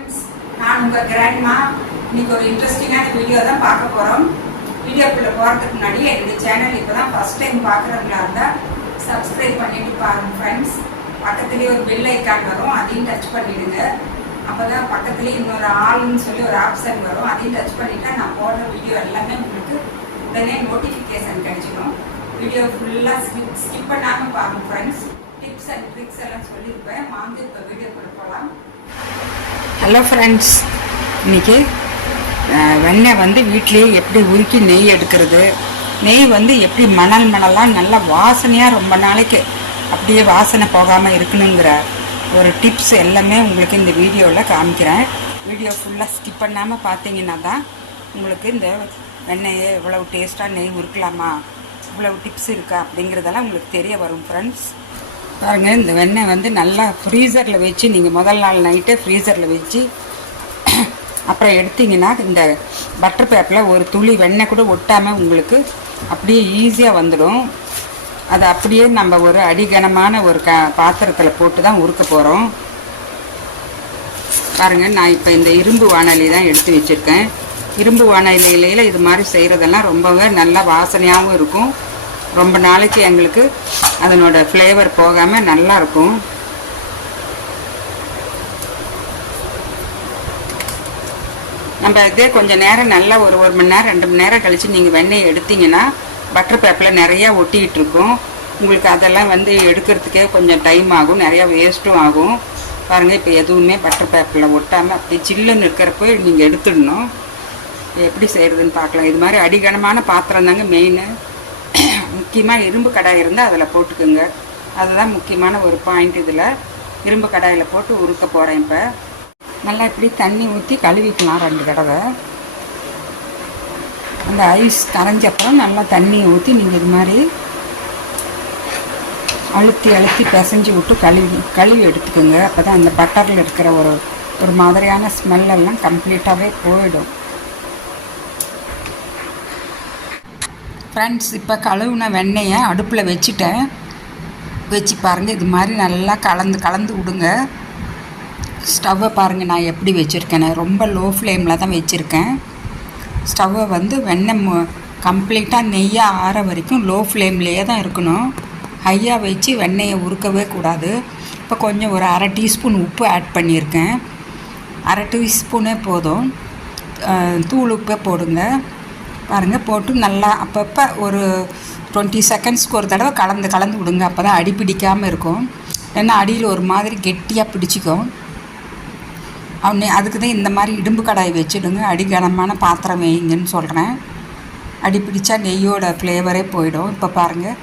Friends, நான் உங்கள் grandma. இன்னைக்கு ஒரு இன்ட்ரெஸ்டிங்கான வீடியோ தான் பார்க்க போகிறோம். வீடியோக்குள்ளே போகிறதுக்கு முன்னாடி என்னுடைய சேனல் இப்போ தான் ஃபஸ்ட் டைம் பார்க்குறவங்களா இருந்தால் சப்ஸ்கிரைப் பண்ணிட்டு பாருங்கள் ஃப்ரெண்ட்ஸ். பக்கத்துலேயே ஒரு பெல் ஐக்கான் வரும், அதையும் டச் பண்ணிவிடுங்க. அப்போ தான் பக்கத்துலேயே இன்னொரு ஆள்னு சொல்லி ஒரு ஆப்ஷன் வரும், அதையும் டச் பண்ணிவிட்டா நான் போடுற வீடியோ எல்லாமே உங்களுக்கு உடனே நோட்டிஃபிகேஷன் கிடைச்சிடும். வீடியோ ஃபுல்லாக ஸ்கிப் பண்ணாமல் பாருங்கள் ஃப்ரெண்ட்ஸ். டிப்ஸ் அண்ட் ட்ரிக்ஸ் எல்லாம் சொல்லியிருப்பேன். வாங்க இப்போ வீடியோக்குள்ளே போகலாம். ஹலோ ஃப்ரெண்ட்ஸ், இன்றைக்கி வெண்ணெய் வந்து வீட்லேயே எப்படி உருக்கி நெய் எடுக்கிறது, நெய் வந்து எப்படி மணலாக நல்லா வாசனையாக ரொம்ப நாளைக்கு அப்படியே வாசனை போகாமல் இருக்கணுங்கிற ஒரு டிப்ஸ் எல்லாமே உங்களுக்கு இந்த வீடியோவில் காமிக்கிறேன். வீடியோ ஃபுல்லாக ஸ்கிப் பண்ணாமல் பார்த்தீங்கன்னா தான் உங்களுக்கு இந்த வெண்ணெயை எவ்வளவு டேஸ்ட்டாக நெய் உருக்கலாமா, இவ்வளவு டிப்ஸ் இருக்கா அப்படிங்கிறதெல்லாம் உங்களுக்கு தெரிய வரும் ஃப்ரெண்ட்ஸ். பாருங்கள், இந்த வெண்ணெய் வந்து நல்லா ஃப்ரீசரில் வச்சு நீங்கள் முதல் நாள் நைட்டே ஃப்ரீசரில் வச்சு அப்புறம் எடுத்திங்கன்னா இந்த பட்டர் பேப்பரில் ஒரு துளி வெண்ணெய் கூட ஒட்டாமல் உங்களுக்கு அப்படியே ஈஸியாக வந்துடும். அது அப்படியே நம்ம ஒரு அடிகனமான ஒரு பாத்திரத்தில் போட்டு தான் உருக்க போகிறோம். பாருங்கள், நான் இப்போ இந்த இரும்பு வாணலி தான் எடுத்து வச்சுருக்கேன். இரும்பு வாணலியில் இது மாதிரி செய்கிறதெல்லாம் ரொம்பவே நல்லா வாசனையாகவும் இருக்கும். ரொம்ப நாளைக்கு எங்களுக்கு அதனோட ஃப்ளேவர் போகாமல் நல்லாயிருக்கும். நம்ம இதே கொஞ்சம் நேரம் நல்லா ஒரு மணி நேரம் 2 மணி நேரம் கழித்து நீங்கள் வெண்ணெயை எடுத்திங்கன்னா பட்டர் பேப்பரில் நிறையா ஒட்டிக்கிட்டு இருக்கும். உங்களுக்கு அதெல்லாம் வந்து எடுக்கிறதுக்கே கொஞ்சம் டைம் ஆகும், நிறையா வேஸ்ட்டும் ஆகும். பாருங்கள், இப்போ எதுவுமே பட்டர் பேப்பரில் ஒட்டாமல் அப்படியே சில்லுன்னு இருக்கிறப்போ நீங்கள் எடுத்துடணும். எப்படி செய்கிறதுன்னு பார்க்கலாம். இது மாதிரி அடிகனமான பாத்திரம் தாங்க மெயின். முக்கியமாக இரும்பு கடாய் இருந்தால் அதில் போட்டுக்குங்க. அதுதான் முக்கியமான ஒரு பாயிண்ட். இதில் இரும்பு கடாயில் போட்டு உருக்க போகிறேன். இப்போ நல்லா இப்படி தண்ணி ஊற்றி கழுவிக்கலாம் 2 தடவை. அந்த ஐஸ் கரைஞ்சப்பறம் நல்லா தண்ணி ஊற்றி நீங்கள் இது மாதிரி அழுத்தி பிசைஞ்சு விட்டு கழுவி எடுத்துக்கோங்க. அப்போ தான் அந்த பட்டரில் இருக்கிற ஒரு மாதிரியான ஸ்மெல்லெல்லாம் கம்ப்ளீட்டாகவே போயிடும். ஃப்ரெண்ட்ஸ், இப்போ கழுவுன வெண்ணெயை அடுப்பில் வச்சுட்டேன். வச்சு பாருங்கள், இது மாதிரி நல்லா கலந்து விடுங்க. ஸ்டவ்வை பாருங்கள் நான் எப்படி வச்சுருக்கேன். ரொம்ப லோ ஃப்ளேமில் தான் வச்சுருக்கேன். ஸ்டவ்வை வந்து வெண்ணெய் கம்ப்ளீட்டாக நெய்யாக ஆற வரைக்கும் லோ ஃப்ளேம்லேயே தான் இருக்கணும். ஹையாக வச்சு வெண்ணெயை உருக்கவே கூடாது. இப்போ கொஞ்சம் ஒரு 1/2 டீஸ்பூன் உப்பு ஆட் பண்ணியிருக்கேன். 1/2 டீஸ்பூனே போதும். தூள் உப்பே போடுங்க. பாருங்கள், போட்டு நல்லா அப்பப்போ ஒரு 20 செகண்ட்ஸ்க்கு ஒரு தடவை கலந்து விடுங்க. அப்போ தான் அடி பிடிக்காமல் இருக்கும். ஏன்னா அடியில் ஒரு மாதிரி கெட்டியாக பிடிச்சிக்கும். அதுக்கு தான் இந்த மாதிரி இடும்பு கடாய் வச்சுடுங்க. அடிகனமான பாத்திரம் வைங்கன்னு சொல்கிறேன். அடி பிடிச்சா நெய்யோட ஃப்ளேவரே போயிடும். இப்போ பாருங்கள்,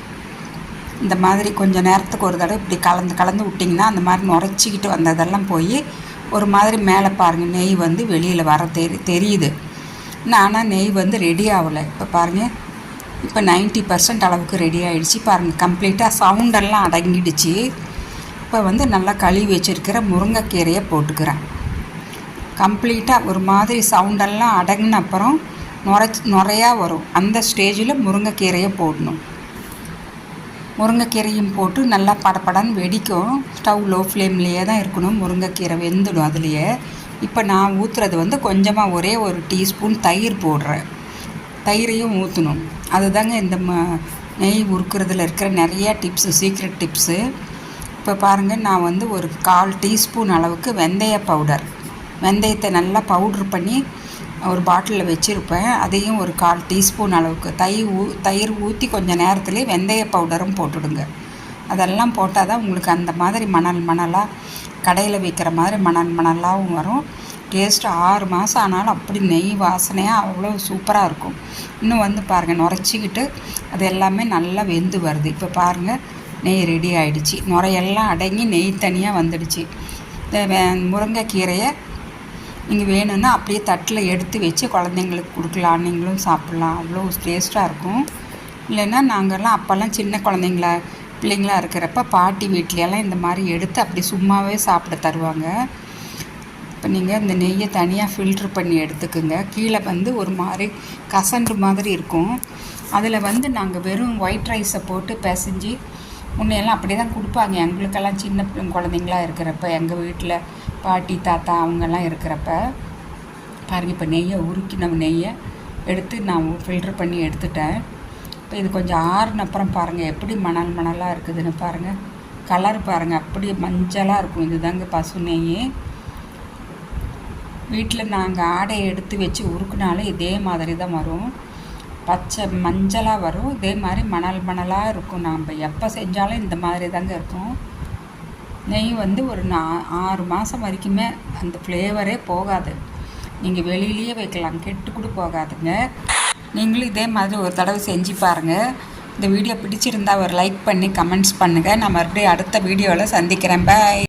இந்த மாதிரி கொஞ்சம் நேரத்துக்கு ஒரு தடவை இப்படி கலந்து விட்டிங்கன்னா அந்த மாதிரி நுரைச்சிக்கிட்டு வந்ததெல்லாம் போய் ஒரு மாதிரி மேலே பாருங்கள் நெய் வந்து வெளியில் வர தெரியுது. ஆனால் நெய் வந்து ரெடி ஆகலை. இப்போ பாருங்கள், இப்போ 90% அளவுக்கு ரெடி ஆகிடுச்சு. பாருங்கள், கம்ப்ளீட்டாக சவுண்டெல்லாம் அடங்கிடுச்சு. இப்போ வந்து நல்லா கழுவி வச்சுருக்கிற முருங்கைக்கீரையை போட்டுக்கிறேன். கம்ப்ளீட்டாக ஒரு மாதிரி சவுண்டெல்லாம் அடங்கின அப்புறம் நுரையா வரும். அந்த ஸ்டேஜில் முருங்கைக்கீரையை போடணும். முருங்கைக்கீரையும் போட்டு நல்லா படப்படன்னு வெடிக்கும். ஸ்டவ் லோ ஃப்ளேம்லேயே தான் இருக்கணும். முருங்கைக்கீரை வெந்துடும் அதுலேயே. இப்போ நான் ஊற்றுறது வந்து கொஞ்சமாக ஒரே ஒரு டீஸ்பூன் தயிர் போடுறேன். தயிரையும் ஊற்றணும். அதுதாங்க இந்த நெய் உருக்கிறதுல இருக்கிற நிறையா டிப்ஸு, சீக்ரெட் டிப்ஸு. இப்போ பாருங்கள், நான் வந்து ஒரு 1/4 டீஸ்பூன் அளவுக்கு வெந்தயத்தை நல்லா பவுட்ரு பண்ணி ஒரு பாட்டிலில் வச்சுருப்பேன். அதையும் ஒரு 1/4 டீஸ்பூன் அளவுக்கு தயிர் ஊற்றி கொஞ்சம் நேரத்துலேயே வெந்தய பவுடரும் போட்டுடுங்க. அதெல்லாம் போட்டால் தான் உங்களுக்கு அந்த மாதிரி மணலாக கடையில் வைக்கிற மாதிரி மணலாகவும் வரும். டேஸ்ட்டு 6 மாதம் ஆனாலும் அப்படி நெய் வாசனையாக அவ்வளோ சூப்பராக இருக்கும். இன்னும் வந்து பாருங்கள், நுரைச்சிக்கிட்டு அது எல்லாமே நல்லா வெந்து வருது. இப்போ பாருங்கள், நெய் ரெடி ஆகிடுச்சு. நுரையெல்லாம் அடங்கி நெய் தனியாக வந்துடுச்சு. இந்த முருங்கைக்கீரையை நீங்கள் வேணும்னா அப்படியே தட்டில் எடுத்து வச்சு குழந்தைங்களுக்கு கொடுக்கலாம். நீங்களும் சாப்பிட்லாம். அவ்வளோ டேஸ்ட்டாக இருக்கும். இல்லைன்னா நாங்கள்லாம் அப்போல்லாம் சின்ன பிள்ளைங்களா இருக்கிறப்ப பாட்டி வீட்லையெல்லாம் இந்த மாதிரி எடுத்து அப்படி சும்மாவே சாப்பிட தருவாங்க. இப்போ நீங்கள் இந்த நெய்யை தனியாக ஃபில்ட்ரு பண்ணி எடுத்துக்குங்க. கீழே வந்து ஒரு மாதிரி கசண்டு மாதிரி இருக்கும். அதில் வந்து நாங்கள் வெறும் ஒயிட் ரைஸை போட்டு பிசைஞ்சு முன்னையெல்லாம் அப்படி தான் கொடுப்பாங்க. எங்களுக்கெல்லாம் சின்ன குழந்தைங்களா இருக்கிறப்ப எங்கள் வீட்டில் பாட்டி தாத்தா அவங்கெல்லாம் இருக்கிறப்ப பாருங்கள். இப்போ நெய்யை உருக்கின நெய்யை எடுத்து நான் ஃபில்ட்ரு பண்ணி எடுத்துட்டேன். இப்போ இது கொஞ்சம் ஆறுன அப்புறம் பாருங்கள் எப்படி மணல் மணலாக இருக்குதுன்னு பாருங்கள். கலர் பாருங்கள், அப்படி மஞ்சளாக இருக்கும். இது தாங்க பசு நெய். வீட்டில் நாங்கள் ஆடையை எடுத்து வச்சு உருக்குனாலும் இதே மாதிரி தான் வரும். பச்சை மஞ்சளாக வரும். இதே மாதிரி மணல் மணலாக இருக்கும். நாம் எப்போ செஞ்சாலும் இந்த மாதிரி தாங்க இருக்கும். நெய் வந்து ஒரு 6 மாதம் வரைக்குமே அந்த ஃப்ளேவரே போகாது. நீங்கள் வெளியிலேயே வைக்கலாம், கெட்டு கூட போகாதுங்க. நீங்களும் இதே மாதிரி ஒரு தடவை செஞ்சு பாருங்கள். இந்த வீடியோ பிடிச்சிருந்தா ஒரு லைக் பண்ணி கமெண்ட்ஸ் பண்ணுங்கள். நான் மறுபடியும் அடுத்த வீடியோவில் சந்திக்கிறேன். பாய்.